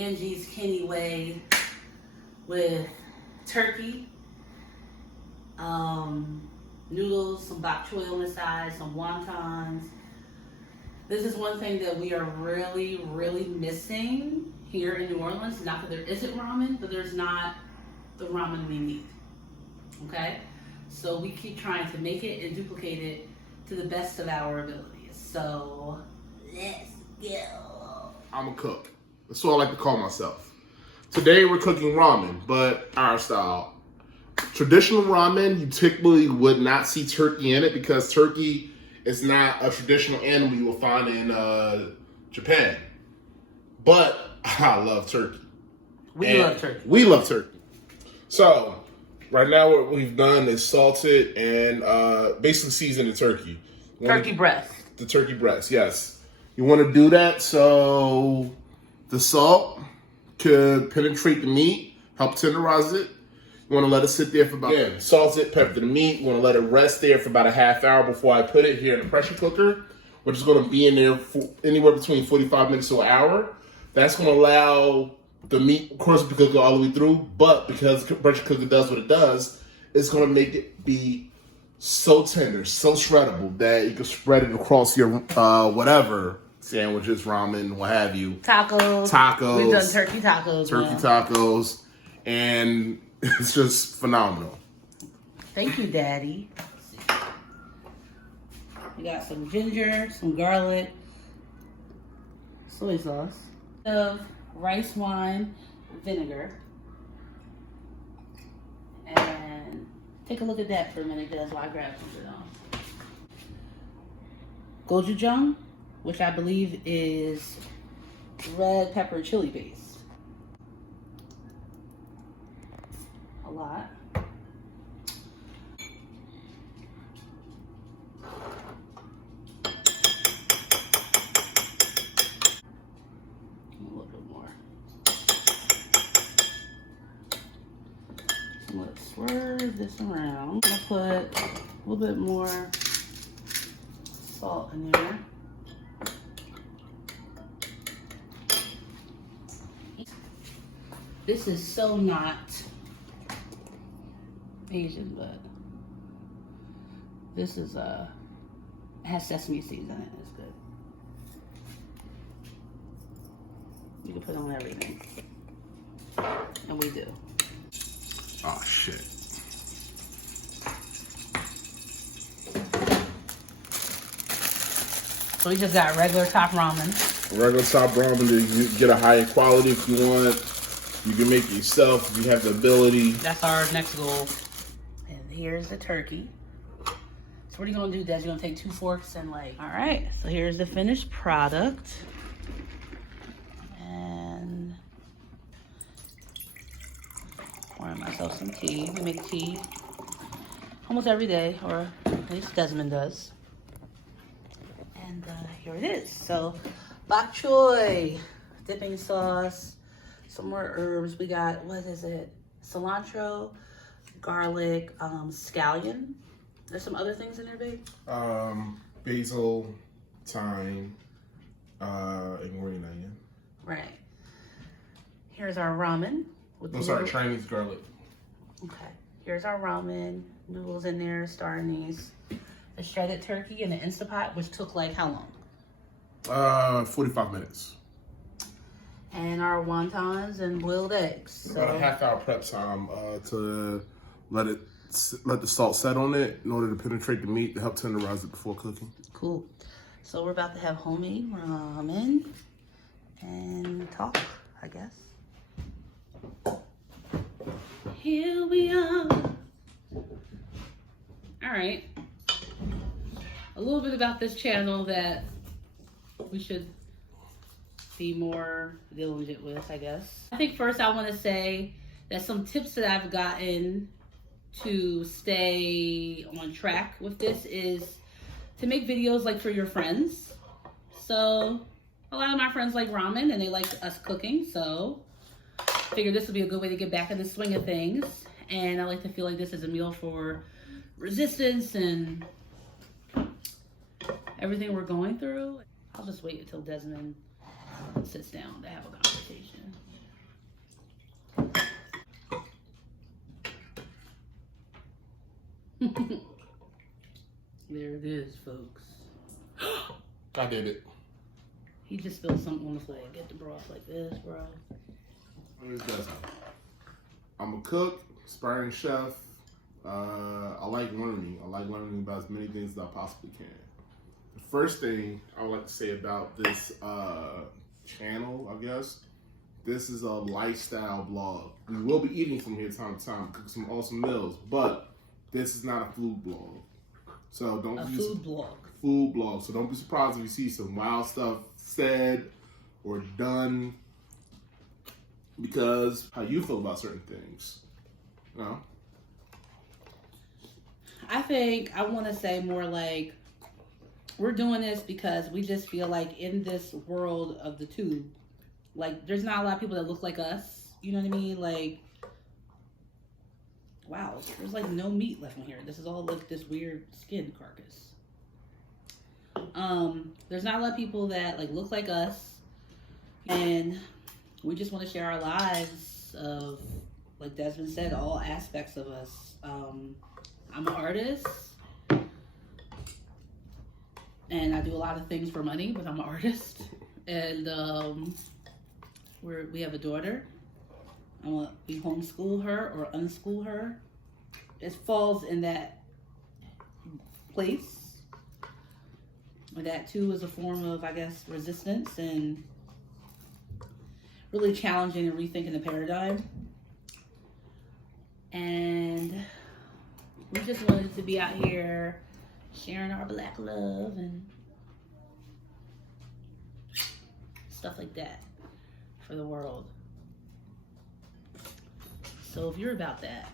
Angie's Kenny way with turkey, noodles, some bok choy on the side, some wontons. This is one thing that we are really, really missing here in New Orleans. Not that there isn't ramen, but there's not the ramen we need. Okay? So we keep trying to make it and duplicate it to the best of our abilities. So let's go. I'm a cook. That's what I like to call myself. Today we're cooking ramen, but our style. Traditional ramen, you typically would not see turkey in it because turkey is not a traditional animal you will find in Japan. But I love turkey. We love turkey. We love turkey. So right now what we've done is salted and basically seasoned the turkey. Turkey breast. The turkey breast, yes. You want to do that so the salt could penetrate the meat, help tenderize it. You want to let it sit there for about, salt it, pepper the meat. You want to let it rest there for about a half hour before I put it here in the pressure cooker, which is going to be in there for anywhere between 45 minutes to an hour. That's going to allow the meat, of course, to cook all the way through, but because the pressure cooker does what it does, it's going to make it be so tender, so shreddable that you can spread it across your whatever, sandwiches, ramen, what have you. Tacos. We've done turkey tacos. Tacos. And it's just phenomenal. Thank you, Daddy. We got some ginger, some garlic, soy sauce, of rice wine vinegar, and take a look at that for a minute because that's why I grabbed something else. Gochujang, which I believe is red pepper chili paste. A lot. A little bit more. So let's swerve this around. I'm gonna put a little bit more salt in there. This is so not Asian, but this is it has sesame seeds in it. It's good. You can put on everything, and we do. Oh shit! So we just got regular top ramen. Regular top ramen. You get a higher quality if you want. You can make it yourself if you have the ability. That's our next goal. And here's the turkey. So what are you gonna do, Des? You're gonna take 2 forks and like, all right, so here's the finished product. And pouring myself some tea. We make tea almost every day, or at least Desmond does. And here it is. So bok choy, dipping sauce, some more herbs. We got, what is it? Cilantro, garlic, scallion. There's some other things in there, babe? Basil, thyme, and green onion. Right. Here's our ramen. Those are Chinese garlic. Okay. Here's our ramen. Noodles in there, star anise. The shredded turkey in the Instapot, which took like how long? 45 minutes. And our wontons and boiled eggs. So about a half hour prep time to let the salt set on it in order to penetrate the meat to help tenderize it before cooking. Cool. So we're about to have homemade ramen and talk, I guess. Here we are. All right. A little bit about this channel that we should be more diligent with, I guess. I think first I want to say that some tips that I've gotten to stay on track with this is to make videos like for your friends. So a lot of my friends like ramen and they like us cooking, so I figured this would be a good way to get back in the swing of things. And I like to feel like this is a meal for resistance and everything we're going through. I'll just wait until Desmond sits down to have a conversation. There it is, folks. I did it. He just spilled something on the plate. Get the broth like this, bro. I'm a cook, aspiring chef. I like learning. I like learning about as many things as I possibly can. The first thing I would like to say about this channel, I guess, this is a lifestyle blog. We will be eating from here time to time, cook some awesome meals, but this is not a food blog. So don't A be food blog. Food blog. So don't be surprised if you see some wild stuff said or done, because how you feel about certain things. You know? I think I want to say more like we're doing this because we just feel like in this world of the tube, like there's not a lot of people that look like us. You know what I mean? Like, wow, there's like no meat left in here. This is all like this weird skin carcass. There's not a lot of people that like look like us, and we just want to share our lives of, like Desmond said, all aspects of us. I'm an artist, and I do a lot of things for money, but I'm an artist. And we have a daughter. We homeschool her or unschool her. It falls in that place. That too is a form of, I guess, resistance and really challenging and rethinking the paradigm. And we just wanted to be out here sharing our Black love and stuff like that for the world. So if you're about that,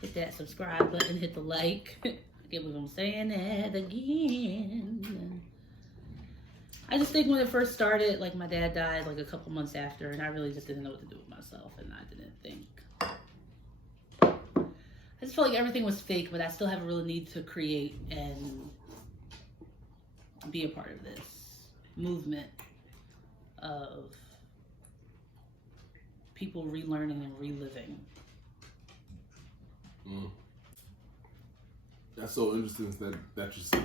hit that subscribe button, hit the like. I get what I'm saying that again. I just think when it first started, like my dad died like a couple months after, and I really just didn't know what to do with myself, and I didn't think. I just felt like everything was fake, but I still have a real need to create and be a part of this movement of people relearning and reliving. That's so interesting that you say.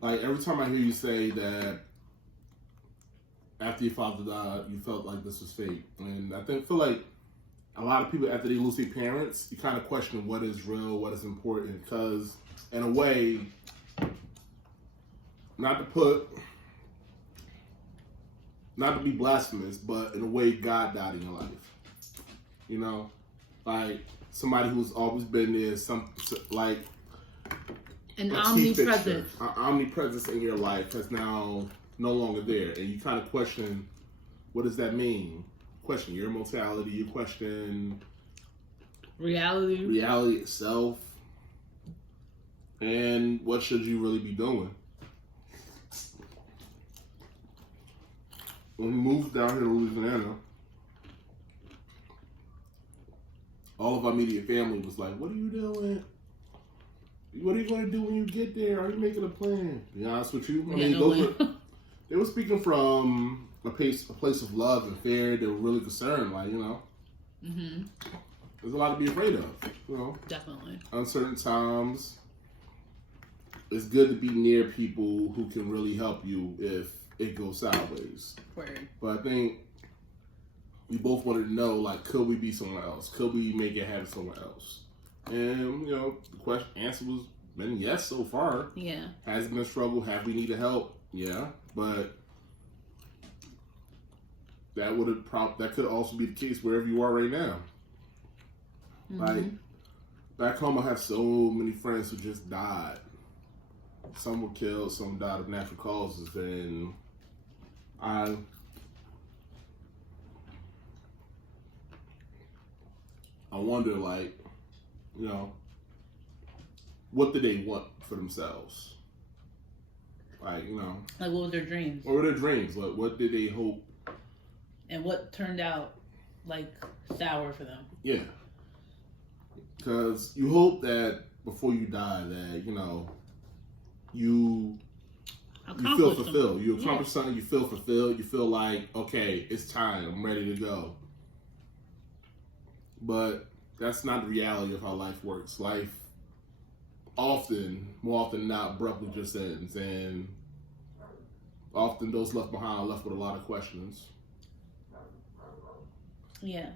Like every time I hear you say that after your father died, you felt like this was fake, and I feel like a lot of people after they lose their parents, you kind of question what is real, what is important, because in a way, not to be blasphemous, but in a way, God died in your life. You know, like somebody who's always been there, like an omnipresent. An omnipresence in your life has now no longer there, and you kind of question, what does that mean? Question your mortality. You question reality itself, and what should you really be doing? When we moved down here to Louisiana, all of our immediate family was like, "What are you doing? What are you going to do when you get there? Are you making a plan?" To be honest with you, they were speaking from a place of love and fear. They were really concerned, like, you know. Mm-hmm. There's a lot to be afraid of, you know. Definitely. Uncertain times. It's good to be near people who can really help you if it goes sideways. Word. But I think we both wanted to know, like, could we be somewhere else? Could we make it happen somewhere else? And, you know, the answer was been yes so far. Yeah. Has it been a struggle? Have we needed help? Yeah. But that could also be the case wherever you are right now. Mm-hmm. Like, back home I have so many friends who just died. Some were killed, some died of natural causes, and I wonder, like, you know, what did they want for themselves? Like, you know. Like, what were their dreams? What were their dreams? Like, what did they hope? And what turned out, like, sour for them? Yeah. Because you hope that before you die that, you know, you feel fulfilled. You accomplish something, you feel fulfilled. You feel like, okay, it's time. I'm ready to go. But that's not the reality of how life works. Life more often than not, abruptly just ends. And often those left behind are left with a lot of questions. Yeah.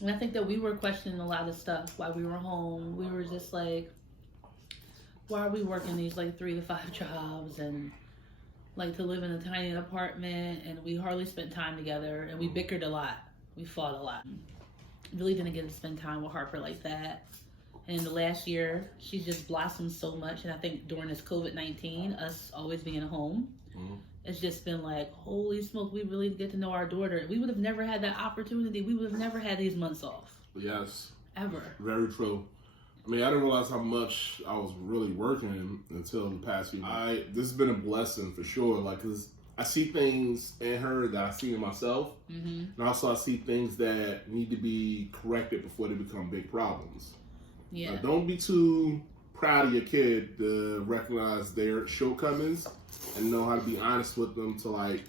And I think that we were questioning a lot of stuff while we were home. We were just like, why are we working these like 3 to 5 jobs and like to live in a tiny apartment, and we hardly spent time together, and we bickered a lot. We fought a lot. Really didn't get to spend time with Harper like that. And in the last year, she's just blossomed so much. And I think during this COVID-19, us always being home, it's just been like, holy smoke, we really get to know our daughter. We would have never had that opportunity. We would have never had these months off. Yes. Ever. Very true. I mean, I didn't realize how much I was really working until the past few months. This has been a blessing for sure. Like, cause I see things in her that I see in myself, and also I see things that need to be corrected before they become big problems. Yeah. Don't be too proud of your kid to recognize their shortcomings and know how to be honest with them to like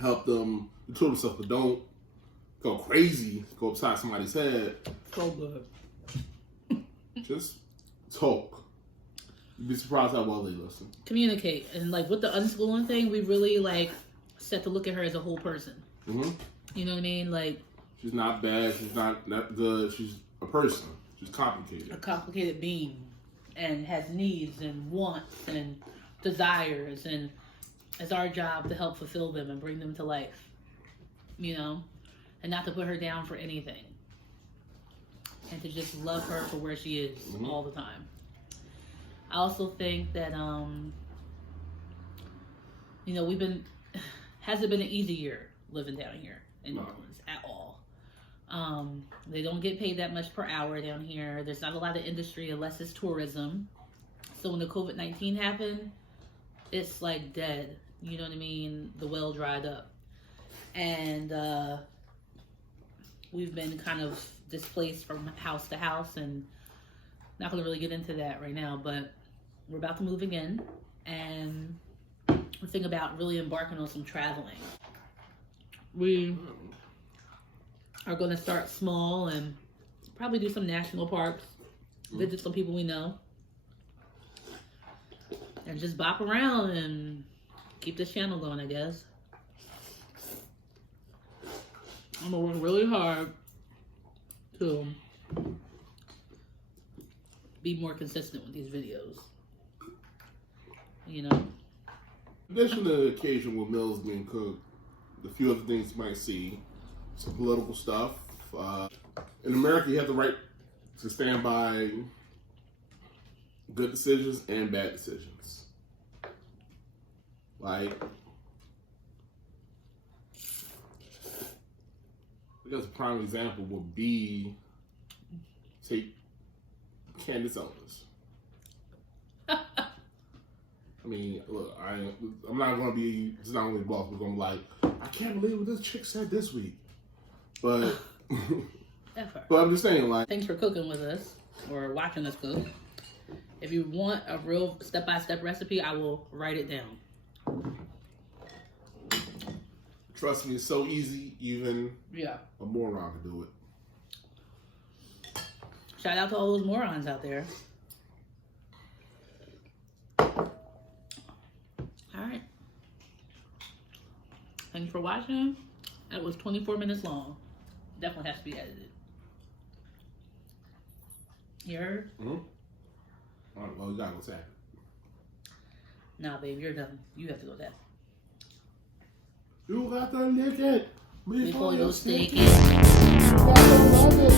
help them control themselves, but don't go crazy, go upside somebody's head. So good. Just talk. You'd be surprised how well they listen. Communicate. And like with the unschooling thing, we really like set to look at her as a whole person. Mm-hmm. You know what I mean? Like, she's not bad. She's not good. She's a person. She's complicated. A complicated being, and has needs and wants and desires, and it's our job to help fulfill them and bring them to life. You know, and not to put her down for anything. And to just love her for where she is all the time. I also think that, you know, hasn't been an easy year living down here in New Orleans at all. They don't get paid that much per hour down here. There's not a lot of industry unless it's tourism. So when the COVID-19 happened, it's like dead. You know what I mean? The well dried up. And we've been kind of displaced from house to house, and not going to really get into that right now, but we're about to move again, and we're thinking about really embarking on some traveling. We are going to start small and probably do some national parks, visit some people we know, and just bop around and keep this channel going, I guess. I'm going to work really hard to be more consistent with these videos, you know. In addition to the occasional meals being cooked, the few other things you might see, some political stuff. In America, you have the right to stand by good decisions and bad decisions. Like, I guess a prime example would be, take Candace Owens. I mean, look, I'm not going to be just not only boss, but going to be like, I can't believe what this chick said this week. But, but I'm just saying, like, thanks for cooking with us or watching us cook. If you want a real step-by-step recipe, I will write it down. Trust me, it's so easy, even a moron can do it. Shout out to all those morons out there. Alright. Thanks for watching. That was 24 minutes long. Definitely has to be edited. You heard? Alright, well, you gotta go tap. Nah, babe, you're done. You have to go tap. You got to lick it before you stick it. You got to love it.